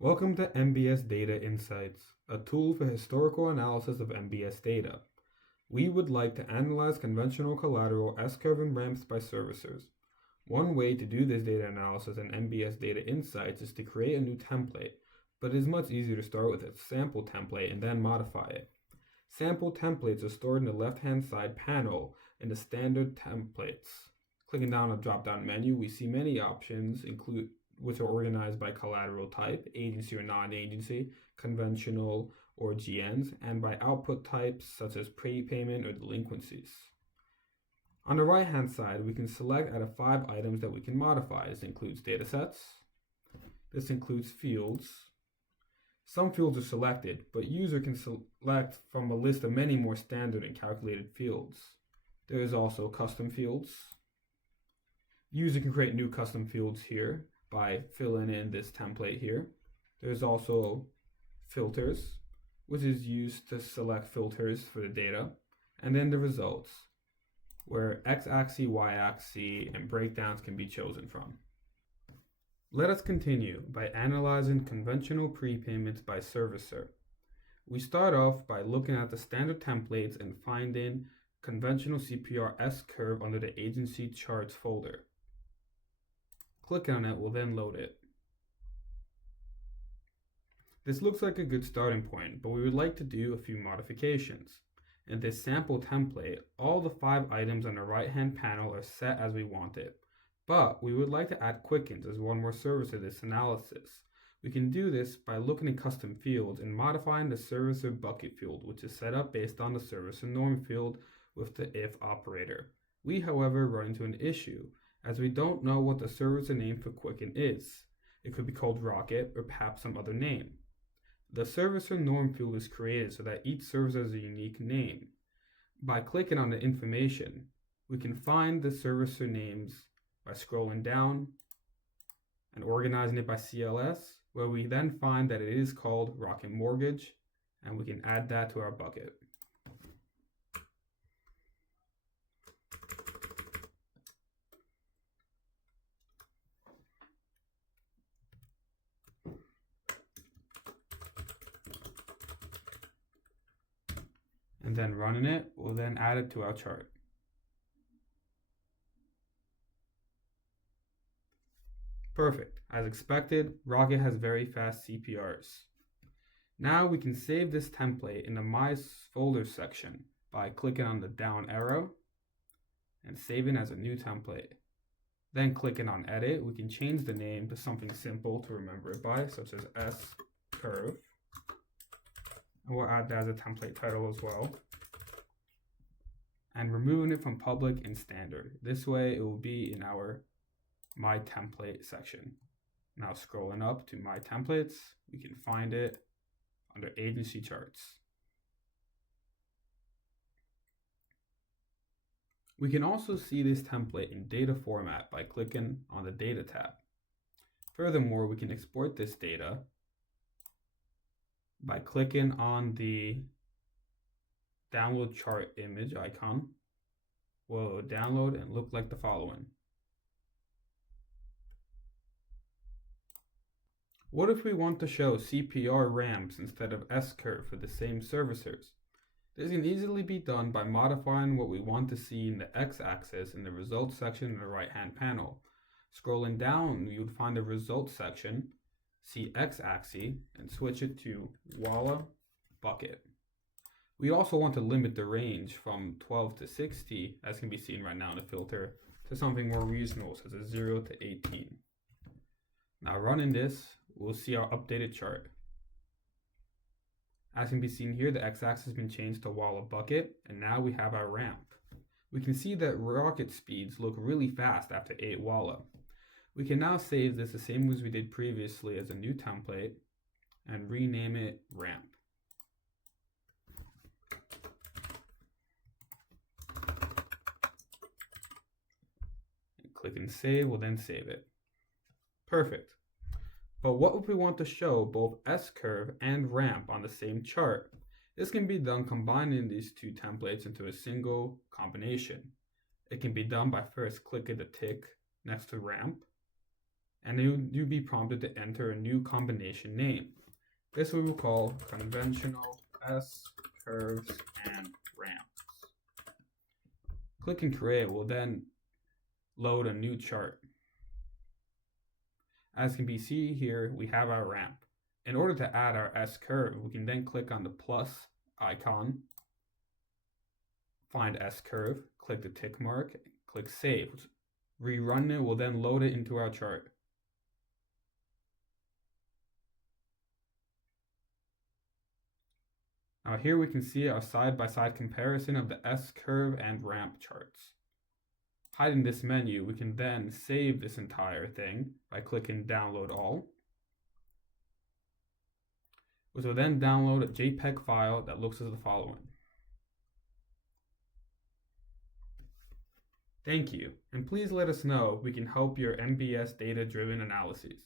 Welcome to MBS Data Insights, a tool for historical analysis of MBS data. We would like to analyze conventional collateral S-curve and ramps by servicers. One way to do this data analysis in MBS Data Insights is to create a new template, but it is much easier to start with a sample template and then modify it. Sample templates are stored in the left-hand side panel in the standard templates. Clicking down the drop-down menu, we see many options, which are organized by collateral type, agency or non-agency, conventional or GNs, and by output types such as prepayment or delinquencies. On the right-hand side, we can select out of 5 items that we can modify. This includes datasets. This includes fields. Some fields are selected, but user can select from a list of many more standard and calculated fields. There is also custom fields. User can create new custom fields here by filling in this template here. There's also filters, which is used to select filters for the data, and then the results, where x-axis, y-axis, and breakdowns can be chosen from. Let us continue by analyzing conventional prepayments by servicer. We start off by looking at the standard templates and finding conventional CPR S-curve under the agency charts folder. Clicking on it will then load it. This looks like a good starting point, but we would like to do a few modifications. In this sample template, all the 5 items on the right-hand panel are set as we want it, but we would like to add quickens as one more service to this analysis. We can do this by looking at custom fields and modifying the servicer bucket field, which is set up based on the servicer norm field with the if operator. We, however, run into an issue, as we don't know what the servicer name for quicken is. It could be called Rocket or perhaps some other name. The servicer norm field is created so that each service has a unique name. By clicking on the information, we can find the servicer names by scrolling down and organizing it by CLS, where we then find that it is called Rocket Mortgage, and we can add that to our bucket. And then running it, we'll then add it to our chart. Perfect. As expected, Rocket has very fast CPRs. Now we can save this template in the My Folder section by clicking on the down arrow and saving as a new template. Then clicking on Edit, we can change the name to something simple to remember it by, such as S-curve. And we'll add that as a template title as well. And removing it from public and standard. This way it will be in our My Template section. Now scrolling up to My Templates, we can find it under Agency Charts. We can also see this template in data format by clicking on the Data tab. Furthermore, we can export this data by clicking on the download chart image icon. Will download and look like the following. What if we want to show CPR ramps instead of S-curve for the same servicers? This can easily be done by modifying what we want to see in the x-axis in the results section in the right-hand panel. Scrolling down, you would find the results section, see x-axis, and switch it to Walla bucket. We also want to limit the range from 12 to 60, as can be seen right now in the filter, to something more reasonable, such as 0 to 18. Now running this, we'll see our updated chart. As can be seen here, the x-axis has been changed to Walla bucket, and now we have our ramp. We can see that Rocket speeds look really fast after 8 Walla. We can now save this the same as we did previously as a new template and rename it ramp. And click and save, we'll then save it. Perfect. But what if we want to show both S-curve and ramp on the same chart? This can be done combining these two templates into a single combination. It can be done by first clicking the tick next to ramp, and you'd be prompted to enter a new combination name. This we will call conventional S-curves and ramps. Clicking create will then load a new chart. As can be seen here, we have our ramp. In order to add our S-curve, we can then click on the plus icon, find S-curve, click the tick mark, click save. Rerun it will then load it into our chart. Now here we can see our side-by-side comparison of the S-curve and ramp charts. Hiding this menu, we can then save this entire thing by clicking download all, which will then download a JPEG file that looks as the following. Thank you, and please let us know if we can help your MBS data-driven analyses.